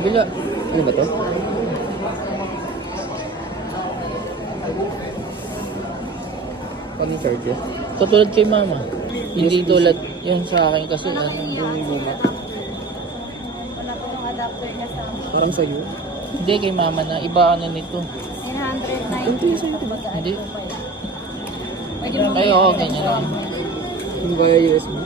Kabila. Ano ba to? Paano charger? Katulad kay mama. Hindi tulad yung sa akin kasi ano. Yung luma. Wala po yung adapter niya sa Parang sa'yo. Hindi kay mama na. Iba ano nito. 990. Hindi. Ay, oo, ganyan lang. Yung via USB.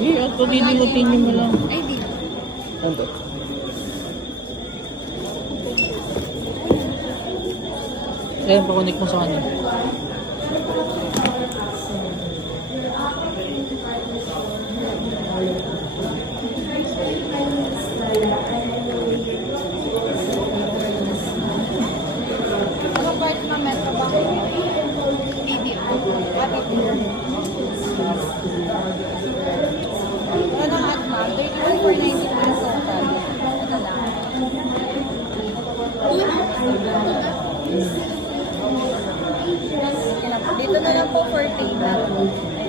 Hindi, ito didingutin nyo mo lang. Ay, di. Ano to? Ayan, pakunik mo sa kanya. Ano part na meron ba? Video. Wala nang agma. 31,490 po yung total. Ito lang. Dito na lang po for payment.